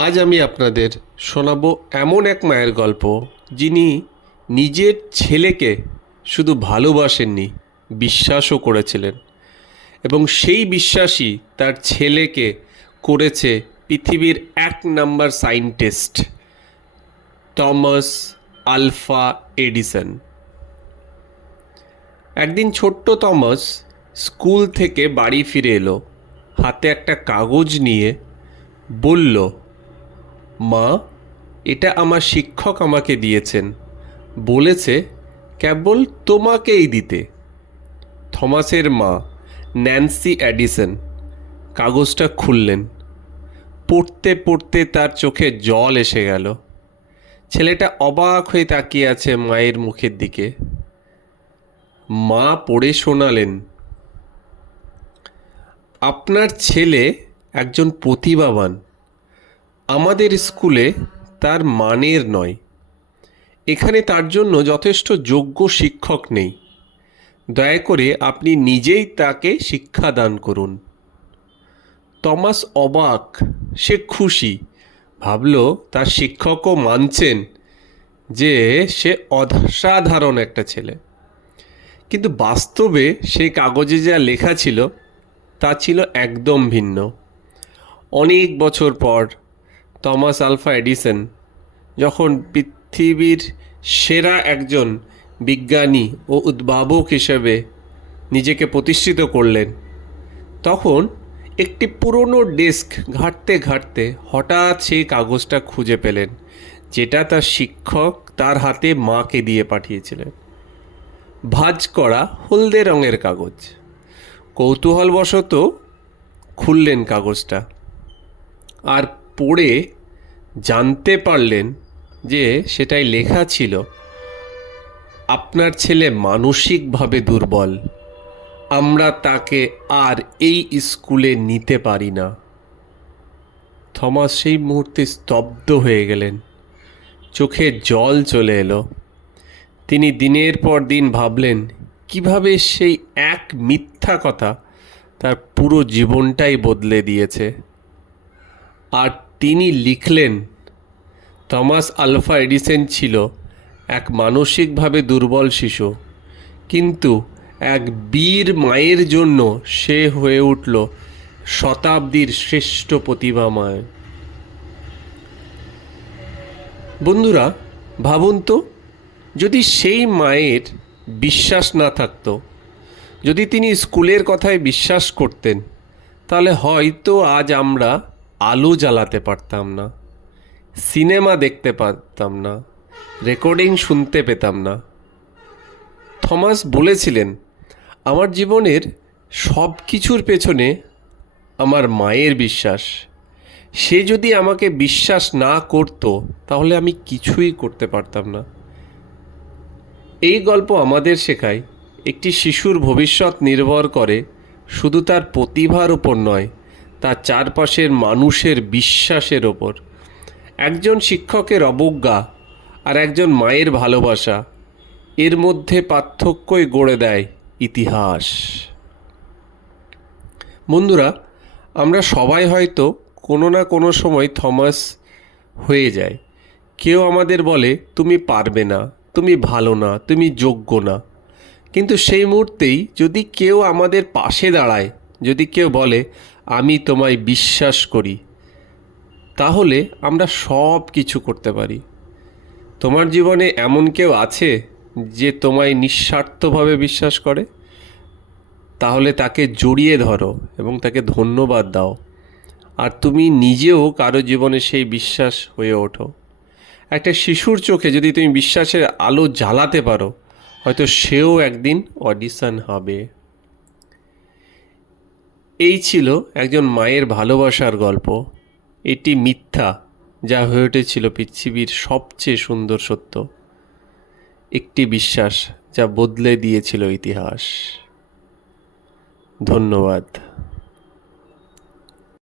আজ আমি আপনাদের শোনাবো এমন এক মায়ের গল্প যিনি নিজের ছেলেকে শুধু ভালোবাসেননি, বিশ্বাসও করেছিলেন। এবং সেই বিশ্বাসই তার ছেলেকে করেছে পৃথিবীর এক number scientist Thomas Alva Edison. একদিন ছোট্ট থমাস স্কুল থেকে বাড়ি ফিরে এলো, হাতে একটা কাগজ নিয়ে বলল মা, এটা আমার শিক্ষক আমাকে দিয়েছেন। বলেছে, কেবল তোমাকেই দিতে। থমাসের মা, ন্যান্সি অ্যাডিসন, কাগজটা খুললেন। পড়তে পড়তে তার চোখে জল এসে গেল। ছেলেটা অবাক হয়ে তাকিয়ে আছে মায়ের মুখের দিকে। মা পড়ে শোনালেন, আপনার ছেলে একজন প্রতিভাবান। আমাদের স্কুলে তার মানের নয়। এখানে তার জন্য যথেষ্ট যোগ্য শিক্ষক নেই। দয়া করে আপনি নিজেই তাকে শিক্ষা দান করুন। তমাস অবাক, সে খুশি, ভাবল তার শিক্ষকও মানছেন যে সে অসাধারণ একটা ছেলে। কিন্তু বাস্তবে সেই কাগজে যা লেখা ছিল, তা ছিল একদম ভিন্ন। অনেক বছর পর থমাস আলফা এডিসন যখন পৃথিবীর সেরা একজন বিজ্ঞানী ও উদ্ভাবক হিসেবে নিজেকে প্রতিষ্ঠিত করলেন, তখন একটি পুরনো ডেস্ক ঘাঁটতে ঘাঁটতে হঠাৎ সেই কাগজটা খুঁজে পেলেন, যেটা তার শিক্ষক তার হাতে মাকে দিয়ে পাঠিয়েছিলেন। ভাজ করা হলদে রঙের কাগজ। কৌতূহলবশত খুললেন কাগজটা। আর পড়ে জানতে পারলেন যে সেটাই লেখা ছিল, আপনার ছেলে মানসিকভাবে দুর্বল, আমরা তাকে আর এই স্কুলে নিতে পারি না। থমাস সেই মুহূর্তে স্তব্ধ হয়ে গেলেন। চোখে জল চলে এলো। তিনি দিনের পর দিন ভাবলেন, কীভাবে সেই এক মিথ্যা কথা তার পুরো জীবনটাই বদলে দিয়েছে? আর তিনি লিখলেন থমাস আলফা এডিসন ছিল এক মানসিকভাবে দুর্বল শিশু, কিন্তু এক বীর মায়ের জন্য সে হয়ে উঠল শতাব্দীর শ্রেষ্ঠ প্রতিভাময় বন্ধুরা, ভাবুন তো, যদি সেই মায়ের বিশ্বাস না থাকতো, যদি তিনি স্কুলের কথায় বিশ্বাস করতেন, তাহলে হয়তো আজ আমরা আলো জ্বালাতে পারতাম না, সিনেমা দেখতে পারতাম না, রেকর্ডিং শুনতে পেতাম না। থমাস বলেছিলেন, আমার জীবনের সব কিছুর পেছনে আমার মায়ের বিশ্বাস। সে যদি আমাকে বিশ্বাস না করতো, তাহলে আমি কিছুই করতে পারতাম না। এই গল্প আমাদের শেখায়, একটি শিশুর ভবিষ্যৎ নির্ভর করে শুধু তার প্রতিভার ওপর নয় তার চারপাশের মানুষের বিশ্বাসের ওপর। একজন শিক্ষকের অবজ্ঞা আর একজন মায়ের ভালোবাসা, এর মধ্যে পার্থক্যই গড়ে দেয় ইতিহাস। বন্ধুরা, আমরা সবাই হয়তো কোনো না কোনো সময় থমাস হয়ে যায় কেউ আমাদের বলে, তুমি পারবে না, তুমি ভালো না, তুমি যোগ্য না। কিন্তু সেই মুহূর্তেই যদি কেউ আমাদের পাশে দাঁড়ায়, যদি কেউ বলে আমি তোমায় বিশ্বাস করি। তাহলে আমরা সব কিছু করতে পারি। তোমার জীবনে এমন কেউ আছে যে তোমায় নিঃস্বার্থভাবে বিশ্বাস করে? তাহলে তাকে জড়িয়ে ধরো এবং তাকে ধন্যবাদ দাও। আর তুমি নিজেও কারও জীবনে সেই বিশ্বাস হয়ে ওঠো। একটা শিশুর চোখে যদি তুমি বিশ্বাসের আলো জ্বালাতে পারো, হয়তো সেও একদিন অডিশন হবে। এই ছিল একজন মায়ের ভালোবাসার গল্প। এটি মিথ্যা, যা হয়ে উঠেছিল পৃথিবীর সবচেয়ে সুন্দর সত্য। একটি বিশ্বাস, যা বদলে দিয়েছিল ইতিহাস। ধন্যবাদ।